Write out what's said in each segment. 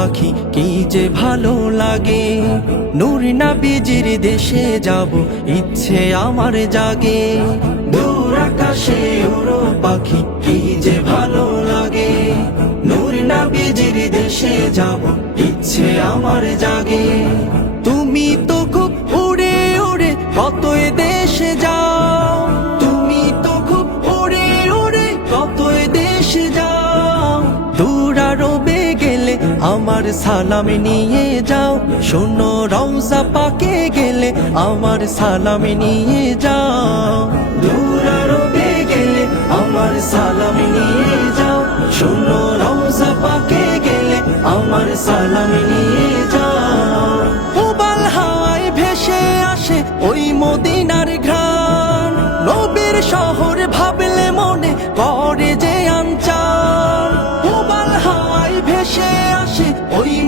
পাখি, কি যে ভালো লাগে। নূর না বিজির দেশে যাব, ইচ্ছে আমার জাগে। দূর আকাশে উড়ো পাখি, কি যে ভালো লাগে। নূর না বিজির দেশে যাব, ইচ্ছে আমার জাগে। তুমি তো আমার সালাম নিয়ে যাও। শোনো, রওজা পাকে গেলে আমার সালাম নিয়ে যাও। দূরারবে গেলে আমার সালাম নিয়ে যাও। শোনো, রওজা পাকে গেলে আমার সালাম নিয়ে যাও। উবাল হাওয়ায় ভেসে আসে ওই মদিনার ঘ্রাণ। নবীর শহর ভাবলে মনে করে যে হাওয়ায় ভেসে আসে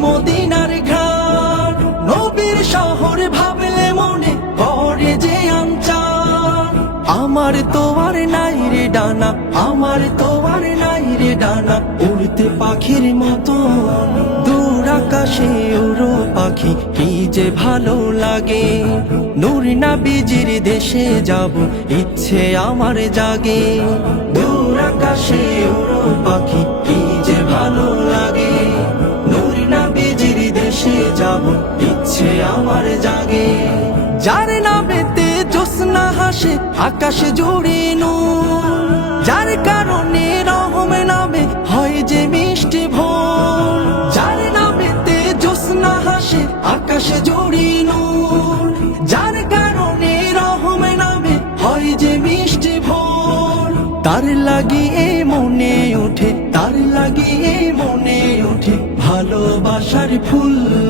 মদিনার ঘ্রাণ নবীর শহর ভাবলে মনে করে যে আনচান আমার তো নাই রে ডানা, আমার তো নাই রে ডানা, উড়তে পাখির মতো। দূর আকাশে পাখি, কি যে ভালো লাগে। নূর না বিজির দেশে যাব, ইচ্ছে আমার জাগে। দূর আকাশে উড়ো পাখি, কি যে ভালো লাগে। যাব ইচ্ছে আমার জাগে। যার নামেতে হাসে, আকাশে জুড়ে নূর। যার কারণে রহমে নামে হয় যে মিষ্টি ভোর। যার নামেতে জোসনা হাসে, আকাশে জুড়ে নূর। যার কারণে রহমে নামে হয় যে মিষ্টি ভোর। তার লাগিয়ে মনে ওঠে তার লাগিয়ে মনে ওঠে ভালোবাসার ফুল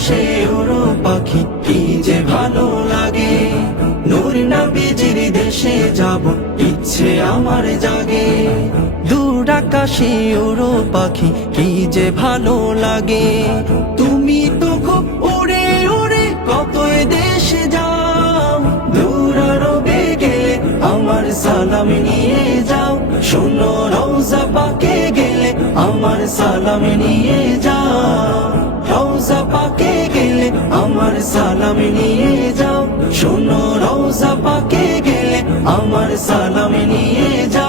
আকাশে ওরো পাখি, কি যে ভালো লাগে। নূর না বিজির দেশে যাব, ইচ্ছে আমার জাগে। দূর আকাশে ওরো পাখি, কি যে ভালো লাগে। তুমি তো খুব উড়ে উড়ে কত দেশে যাও। দূর আরবে গেলে আমার সালাম নিয়ে যাও। শোনো রওজা পাকে গেলে আমার সালাম নিয়ে যাও। রওজা পাকে গেলে আমার সালাম নিয়ে যাও। শোনো, রওজা পাকে গেলে আমার সালাম নিয়ে যাও।